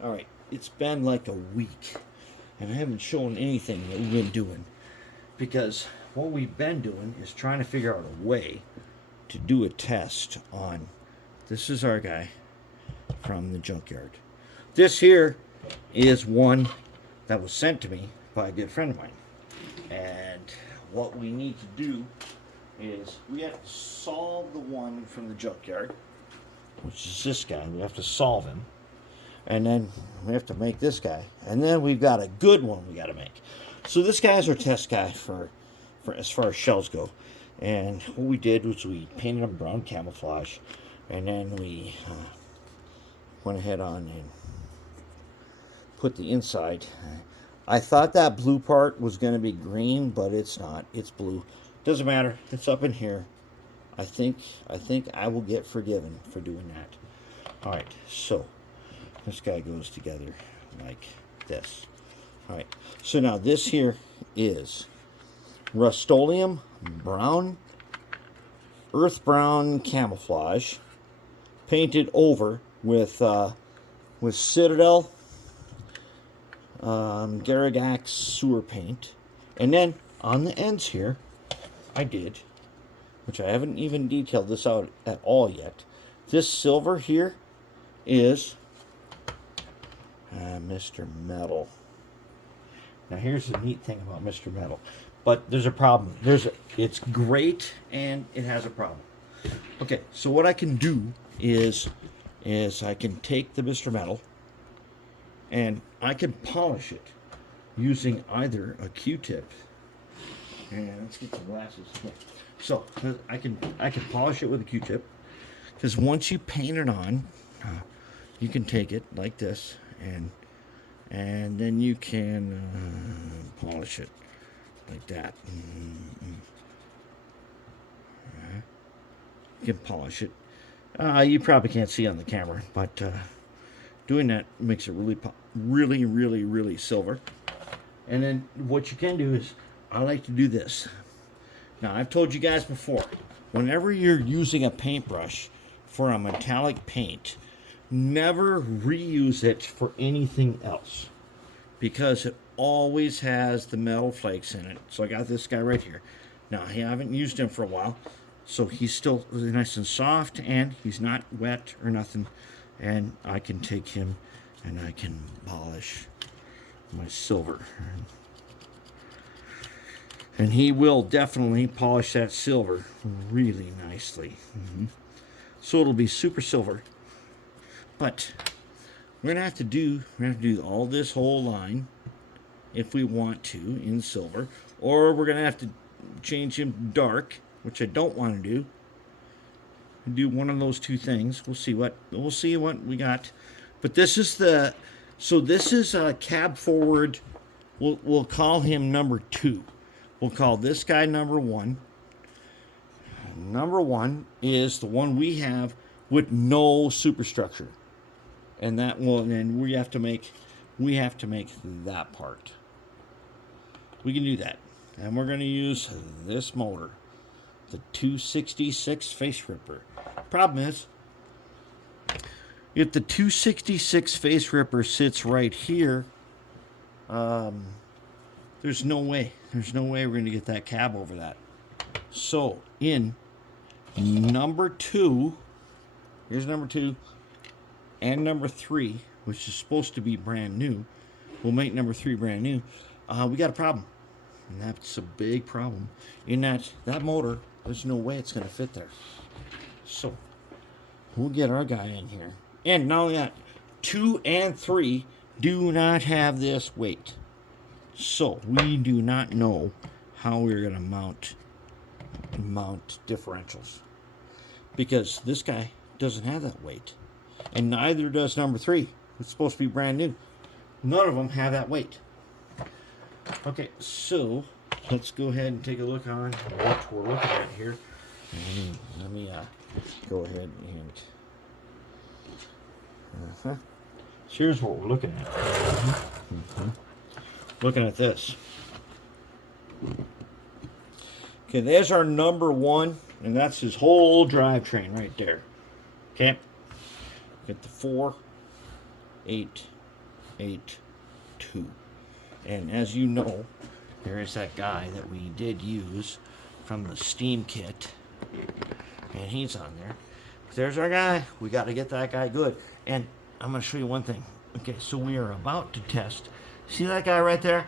Alright, it's been like a week, and I haven't shown anything that we've been doing. Because what we've been doing is trying to figure out a way to do a test on. This is our guy from the junkyard. This here is one that was sent to me by a good friend of mine. And what we need to do is we have to solve the one from the junkyard, which is this guy. We have to solve him. And then we have to make this guy. And then we've got a good one we got to make. So this guy's our test guy for as far as shells go. And what we did was we painted them brown camouflage. And then we went ahead on and put the inside. I thought that blue part was going to be green, but it's not. It's blue. Doesn't matter. It's up in here. I think I will get forgiven for doing that. All right. So this guy goes together like this. All right. So now this here is Rust-Oleum brown, earth brown camouflage, painted over with Citadel Garagax sewer paint, and then on the ends here, I did, which I haven't even detailed this out at all yet. This silver here is Mr. Metal. Now here's the neat thing about Mr. Metal, but there's a problem. It's great and it has a problem. Okay, so what I can do is I can take the Mr. Metal and I can polish it using either a Q-tip. And let's get some glasses. Yeah. So I can polish it with a Q-tip, because once you paint it on, you can take it like this and then you can polish it like that. You can polish it. You probably can't see on the camera, but doing that makes it really silver. And then what you can do is, I like to do this. Now, I've told you guys before, whenever you're using a paintbrush for a metallic paint, never reuse it for anything else, because it always has the metal flakes in it. So I got this guy right here. Now, I haven't used him for a while, so he's still nice and soft, and he's not wet or nothing. And I can take him and I can polish my silver. And he will definitely polish that silver really nicely. So it'll be super silver. But we're gonna have to do all this whole line if we want to in silver, or we're gonna have to change him dark, which I don't want to do. Do one of those two things. We'll see what we got. But this is this is a cab forward. We'll call him number 2. We'll call this guy number 1. Number 1 is the one we have with no superstructure, and we have to make that part. We can do that, and we're going to use this motor, the 266 face ripper. Problem is, if the 266 face ripper sits right here, there's no way we're going to get that cab over that. So in number 2, here's number 2 and number 3, which is supposed to be brand new. We'll make number 3 brand new. We got a problem, and that's a big problem. In that motor, there's no way it's going to fit there. So we'll get our guy in here. And not only that, 2 and 3 do not have this weight. So we do not know how we're going to mount differentials, because this guy doesn't have that weight, and neither does number 3. It's supposed to be brand new. None of them have that weight. Okay, so let's go ahead and take a look on what we're looking at here. Let me go ahead and so here's what we're looking at. Looking at this. Okay, there's our number 1, and that's his whole drivetrain right there. Okay, get the 4, 8, 2. And as you know, there is that guy that we did use from the Steam kit, and he's on there. There's our guy. We got to get that guy good. And I'm going to show you one thing. Okay, so we are about to test. See that guy right there?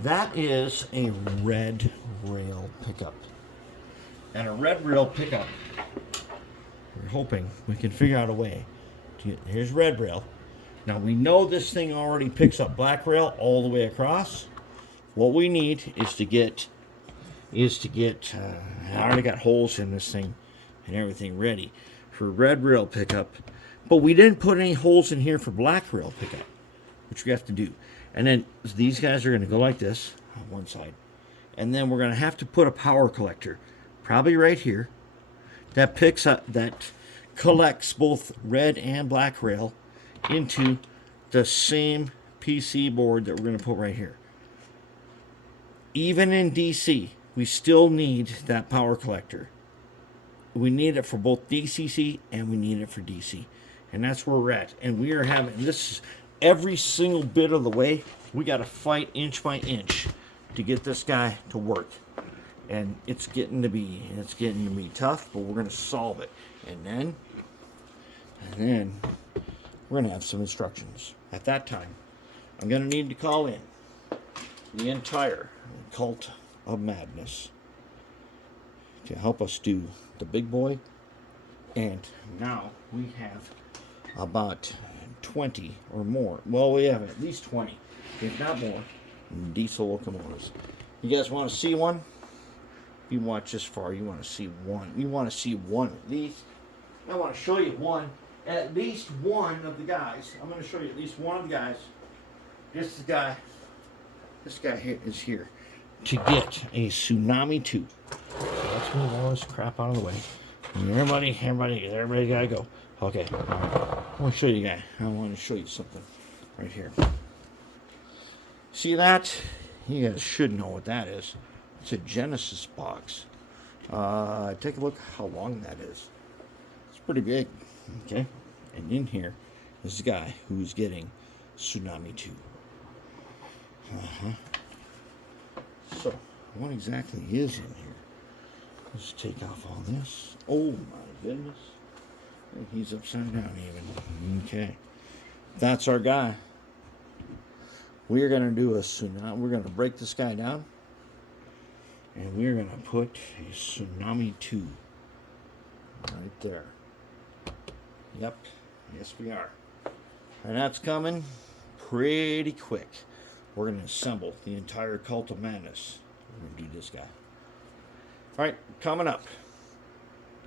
That is a red rail pickup. And a red rail pickup, we're hoping we can figure out a way to get, here's red rail. Now we know this thing already picks up black rail all the way across. What we need is to get, I already got holes in this thing and everything ready for red rail pickup. But we didn't put any holes in here for black rail pickup, which we have to do. And then these guys are going to go like this on one side. And then we're going to have to put a power collector, probably right here, that picks up, that collects both red and black rail into the same PC board that we're going to put right here. Even in DC, we still need that power collector. We need it for both DCC and we need it for DC. And that's where we're at. And we are having, this is every single bit of the way, we got to fight inch by inch to get this guy to work. And it's getting to be tough, but we're going to solve it. And then we're going to have some instructions. At that time, I'm going to need to call in the entire Cult of Madness to help us do the big boy. And now we have about 20 or more. Well, we have at least 20, if not more, diesel locomotives. You guys want to see one? If you watch this far, you want to see one. You want to see one at least. I want to show you one. At least one of the guys. I'm going to show you at least one of the guys. This guy here is here to get a Tsunami 2. So let's move all this crap out of the way. And everybody gotta go. Okay. I want to show you guys. I want to show you something right here. See that? You guys should know what that is. It's a Genesis box. Take a look how long that is. It's pretty big. Okay. And in here is the guy who's getting Tsunami 2. So, what exactly is in here? Let's take off all this. Oh my goodness. And he's upside down even. Okay. That's our guy. We're going to do a Tsunami. We're going to break this guy down. And we're going to put a Tsunami 2 right there. Yep. Yes, we are. And that's coming pretty quick. We're going to assemble the entire Cult of Madness. We're going to do this guy. All right, coming up.